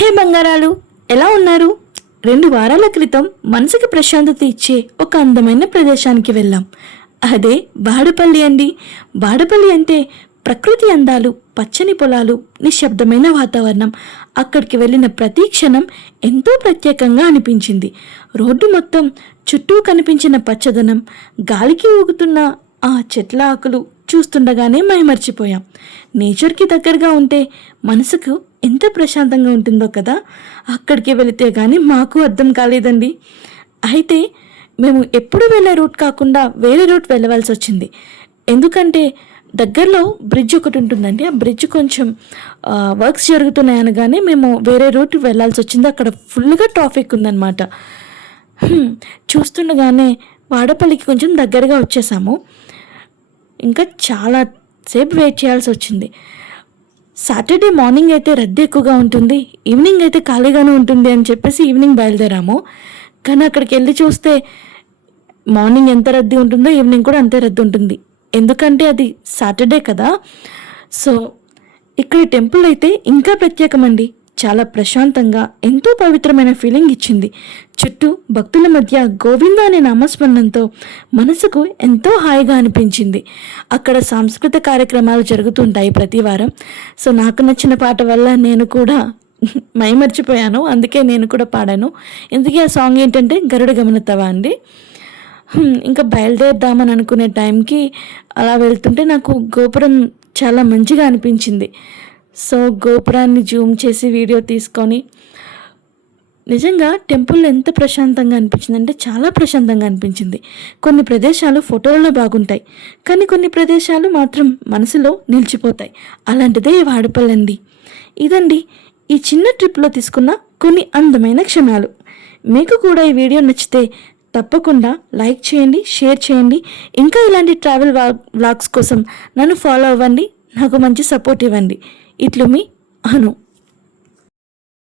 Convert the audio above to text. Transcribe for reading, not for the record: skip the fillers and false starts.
హే బంగారాలు, ఎలా ఉన్నారు? 2 వారాల క్రితం మనసుకి ప్రశాంతత ఇచ్చే ఒక అందమైన ప్రదేశానికి వెళ్ళాం. అదే బాడుపల్లి అండి. బాడుపల్లి అంటే ప్రకృతి అందాలు, పచ్చని పొలాలు, నిశ్శబ్దమైన వాతావరణం. అక్కడికి వెళ్ళిన ప్రతి క్షణం ఎంతో ప్రత్యేకంగా అనిపించింది. రోడ్డు మొత్తం చుట్టూ కనిపించిన పచ్చదనం, గాలికి ఊగుతున్న ఆ చెట్ల ఆకులు చూస్తుండగానే మైమర్చిపోయాం. నేచర్కి దగ్గరగా ఉంటే మనసుకు ఎంత ప్రశాంతంగా ఉంటుందో కదా. అక్కడికి వెళితే కానీ మాకు అర్థం కాలేదండి. అయితే మేము ఎప్పుడు వెళ్ళే రూట్ కాకుండా వేరే రూట్ వెళ్ళవలసి వచ్చింది. ఎందుకంటే దగ్గరలో బ్రిడ్జ్ ఒకటి ఉంటుందండి. ఆ బ్రిడ్జ్ కొంచెం వర్క్స్ జరుగుతున్నాయి అనగానే మేము వేరే రూట్ వెళ్ళాల్సి వచ్చింది. అక్కడ ఫుల్గా ట్రాఫిక్ ఉందన్నమాట. చూస్తుండగానే వాడపల్లికి కొంచెం దగ్గరగా వచ్చేసాము. ఇంకా చాలా సేపు వెయిట్ చేయాల్సి వచ్చింది. సాటర్డే మార్నింగ్ అయితే రద్దీ ఎక్కువగా ఉంటుంది, ఈవినింగ్ అయితే ఖాళీగానే ఉంటుంది అని చెప్పేసి ఈవినింగ్ బయలుదేరాము. కానీ అక్కడికి వెళ్ళి చూస్తే మార్నింగ్ ఎంత రద్దీ ఉంటుందో ఈవినింగ్ కూడా అంతే రద్దీ ఉంటుంది. ఎందుకంటే అది సాటర్డే కదా. సో ఇక్కడ టెంపుల్ అయితే ఇంకా ప్రత్యేకమండి. చాలా ప్రశాంతంగా ఎంతో పవిత్రమైన ఫీలింగ్ ఇచ్చింది. చుట్టూ భక్తుల మధ్య గోవింద అనే నామస్మరణంతో మనసుకు ఎంతో హాయిగా అనిపించింది. అక్కడ సాంస్కృతిక కార్యక్రమాలు జరుగుతుంటాయి ప్రతి వారం. సో నాకు నచ్చిన పాట వల్ల నేను కూడా మైమర్చిపోయాను. అందుకే నేను కూడా పాడాను. ఇందుకే ఆ సాంగ్ ఏంటంటే గరుడ గమనతవా అండి. ఇంకా బయలుదేరుదామని అనుకునే టైంకి అలా వెళ్తుంటే నాకు గోపురం చాలా మంచిగా అనిపించింది. సో గోపురాన్ని జూమ్ చేసి వీడియో తీసుకొని నిజంగా టెంపుల్ ఎంత ప్రశాంతంగా అనిపించింది అంటే చాలా ప్రశాంతంగా అనిపించింది. కొన్ని ప్రదేశాలు ఫోటోలలో బాగుంటాయి, కానీ కొన్ని ప్రదేశాలు మాత్రం మనసులో నిలిచిపోతాయి. అలాంటిదే వాడపల్లి అండి. ఇదండి ఈ చిన్న ట్రిప్లో తీసుకున్న కొన్ని అందమైన క్షణాలు. మీకు కూడా ఈ వీడియో నచ్చితే తప్పకుండా లైక్ చేయండి, షేర్ చేయండి. ఇంకా ఇలాంటి ట్రావెల్ వ్లాగ్స్ కోసం నన్ను ఫాలో అవ్వండి, నాకు మంచి సపోర్ట్ ఇవ్వండి. ఇట్లు మీ అను.